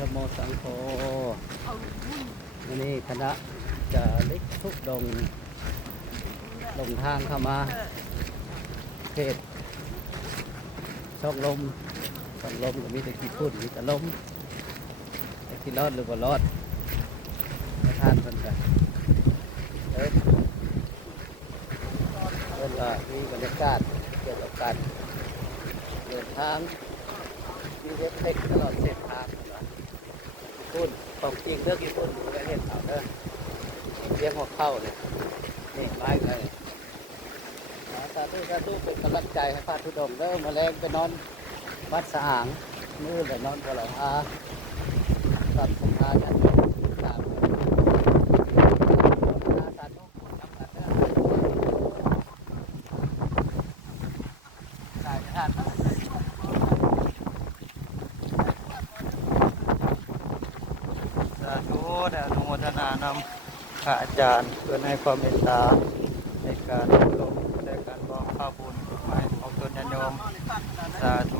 ธัมโมสังโฆวันนี้คณะจะเล็กทุกดงลงทางเข้ามาเทศช่องลมก็มีแต่ขี้ฝุ่นมีแต่ลมแต่ขี้รอดหรือว่ารอดประทานกันกันเพิ่นว่ามีบรรยากาศเกี่ยวกับการเดินทางมีเล็กๆตลอดเส้นทางนะขี้ฝุ่นของจริงเรื่องขี้ฝุ่นอยู่ในเห็นเอาเด้อเรียกหัวเข้าเนี่ยนี่ไม้เลยสาธุเป็นกำลังใจให้พระธุดงค์เด้อมาแรงไปนอนวัดสะอางมือเลยนอนพลอาตัดสงขากันตามสาธุทำกันเด้อได้ท่านสาธุเดี๋ยวอนุโมทนานำพระอาจารย์เพื่อให้ความเมตตาในการลงในการบอกข้าวบุญหมายของตนญาติโยมสาธุ